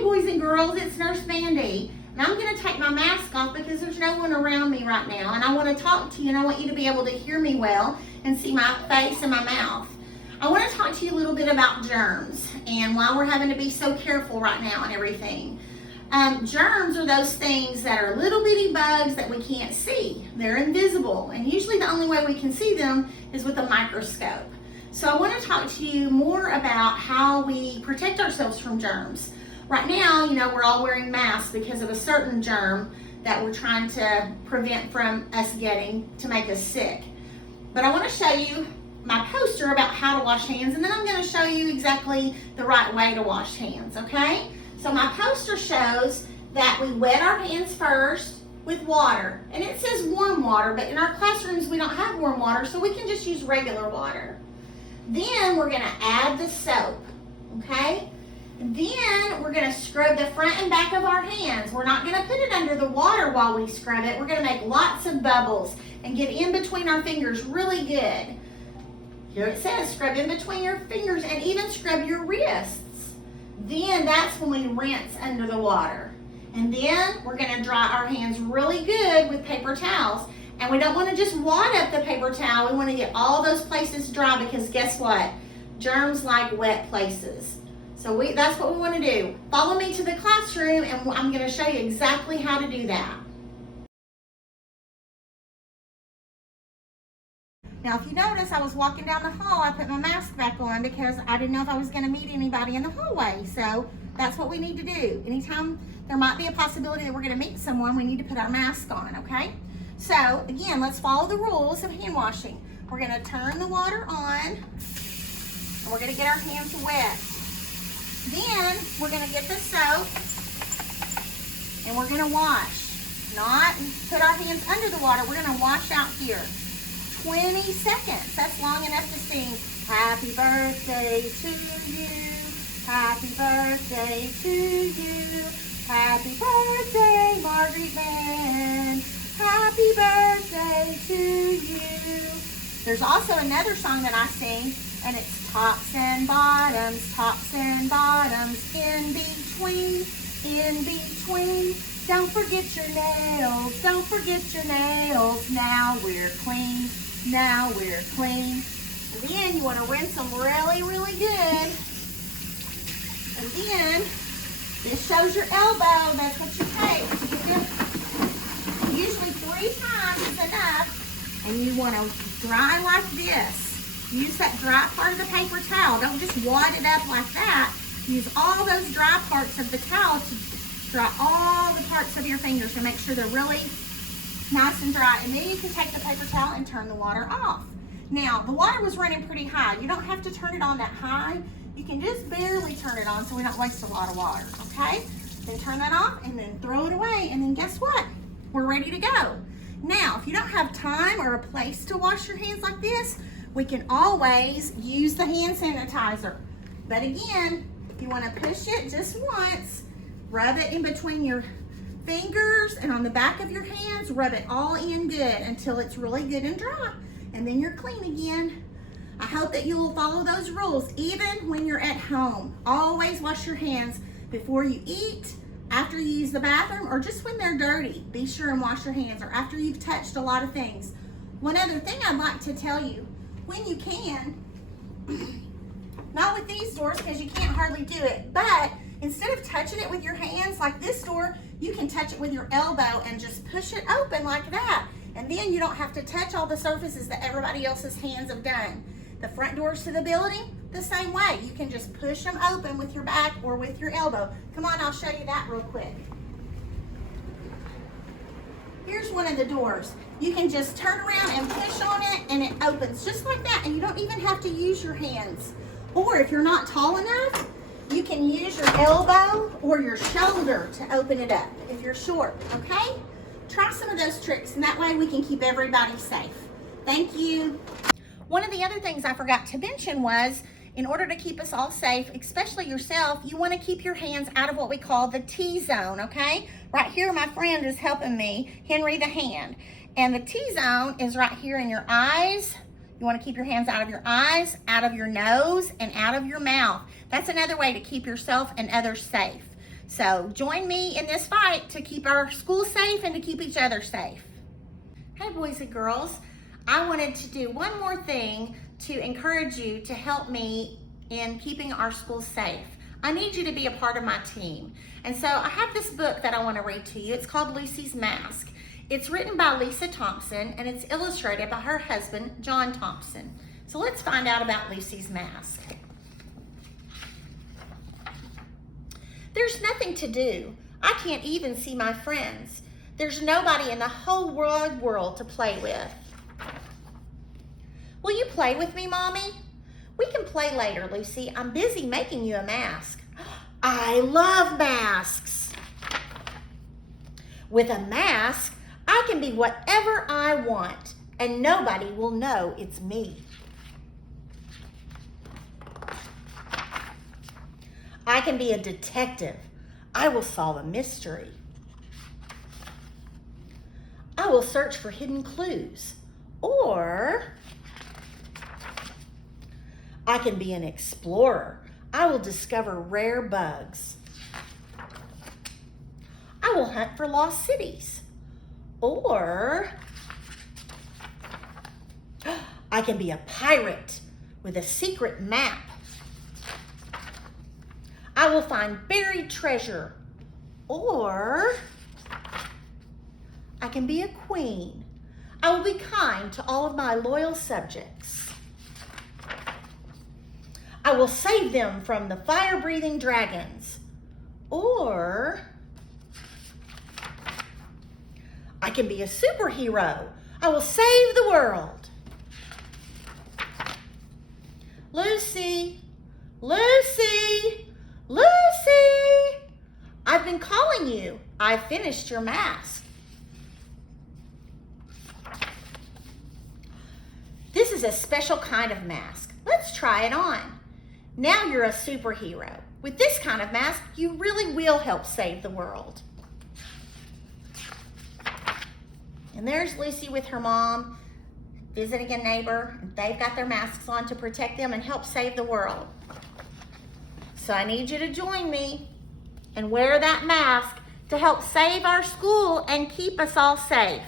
Hey boys and girls, it's Nurse Mandi, and I'm going to take my mask off because there's no one around me right now, and I want to talk to you, and I want you to be able to hear me well and see my face and my mouth. I want to talk to you a little bit about germs and why we're having to be so careful right now and everything. Germs are those things that are little bitty bugs that we can't see. They're invisible, and usually the only way we can see them is with a microscope. So I want to talk to you more about how we protect ourselves from germs. Right now, we're all wearing masks because of a certain germ that we're trying to prevent from us getting to make us sick. But I want to show you my poster about how to wash hands, and then I'm going to show you exactly the right way to wash hands, okay? So my poster shows that we wet our hands first with water, and it says warm water, but in our classrooms we don't have warm water, so we can just use regular water. Then we're going to add the soap, okay? Then we're going to scrub the front and back of our hands. We're not going to put it under the water while we scrub it. We're going to make lots of bubbles and get in between our fingers really good. Here it says scrub in between your fingers and even scrub your wrists. Then that's when we rinse under the water. And then we're going to dry our hands really good with paper towels. And we don't want to just wad up the paper towel. We want to get all those places dry because guess what? Germs like wet places. So that's what we want to do. Follow me to the classroom and I'm going to show you exactly how to do that. Now if you notice, I was walking down the hall, I put my mask back on because I didn't know if I was going to meet anybody in the hallway. So that's what we need to do. Anytime there might be a possibility that we're going to meet someone, we need to put our mask on, okay? So again, let's follow the rules of hand washing. We're going to turn the water on and we're going to get our hands wet. Then we're going to get the soap and we're going to wash. Not put our hands under the water. We're going to wash out here. 20 seconds. That's long enough to sing happy birthday to you. Happy birthday to you. Happy birthday, Margaret Mann. Happy birthday to you. There's also another song that I sing, and it's tops and bottoms, in between, in between. Don't forget your nails, don't forget your nails. Now we're clean, now we're clean. And then you want to rinse them really, really good. And then this shows your elbow. That's what you take. Usually 3 times is enough. And you want to dry like this. Use that dry part of the paper towel. Don't just wad it up like that. Use all those dry parts of the towel to dry all the parts of your fingers to make sure they're really nice and dry. And then you can take the paper towel and turn the water off. Now, the water was running pretty high. You don't have to turn it on that high. You can just barely turn it on so we don't waste a lot of water, okay? Then turn that off and then throw it away. And then guess what? We're ready to go. Now, if you don't have time or a place to wash your hands like this, we can always use the hand sanitizer. But again, you want to push it just once, rub it in between your fingers and on the back of your hands, rub it all in good until it's really good and dry. And then you're clean again. I hope that you will follow those rules even when you're at home. Always wash your hands before you eat, after you use the bathroom, or just when they're dirty. Be sure and wash your hands, or after you've touched a lot of things. One other thing I'd like to tell you, when you can, not with these doors because you can't hardly do it, but instead of touching it with your hands like this door, you can touch it with your elbow and just push it open like that. And then you don't have to touch all the surfaces that everybody else's hands have done. The front doors to the building, the same way. You can just push them open with your back or with your elbow. Come on, I'll show you that real quick. Here's one of the doors. You can just turn around and push on it and it opens just like that, and you don't even have to use your hands. Or if you're not tall enough, you can use your elbow or your shoulder to open it up if you're short, okay? Try some of those tricks, and that way we can keep everybody safe. Thank you. One of the other things I forgot to mention was, in order to keep us all safe, especially yourself, you want to keep your hands out of what we call the T-zone, okay? Right here, my friend is helping me, Henry the hand. And the T-zone is right here in your eyes. You want to keep your hands out of your eyes, out of your nose, and out of your mouth. That's another way to keep yourself and others safe. So join me in this fight to keep our school safe and to keep each other safe. Hey boys and girls, I wanted to do one more thing to encourage you to help me in keeping our schools safe. I need you to be a part of my team. And so I have this book that I want to read to you. It's called Lucy's Mask. It's written by Lisa Thompson and it's illustrated by her husband, John Thompson. So let's find out about Lucy's Mask. There's nothing to do. I can't even see my friends. There's nobody in the whole wide world to play with. Will you play with me, Mommy? We can play later, Lucy. I'm busy making you a mask. I love masks. With a mask, I can be whatever I want, and nobody will know it's me. I can be a detective. I will solve a mystery. I will search for hidden clues. Or I can be an explorer. I will discover rare bugs. I will hunt for lost cities. Or I can be a pirate with a secret map. I will find buried treasure. Or I can be a queen. I will be kind to all of my loyal subjects. I will save them from the fire-breathing dragons. Or I can be a superhero. I will save the world. Lucy, Lucy, Lucy, I've been calling you. I finished your mask. This is a special kind of mask. Let's try it on. Now you're a superhero. With this kind of mask, you really will help save the world. And there's Lucy with her mom visiting a neighbor. They've got their masks on to protect them and help save the world. So I need you to join me and wear that mask to help save our school and keep us all safe.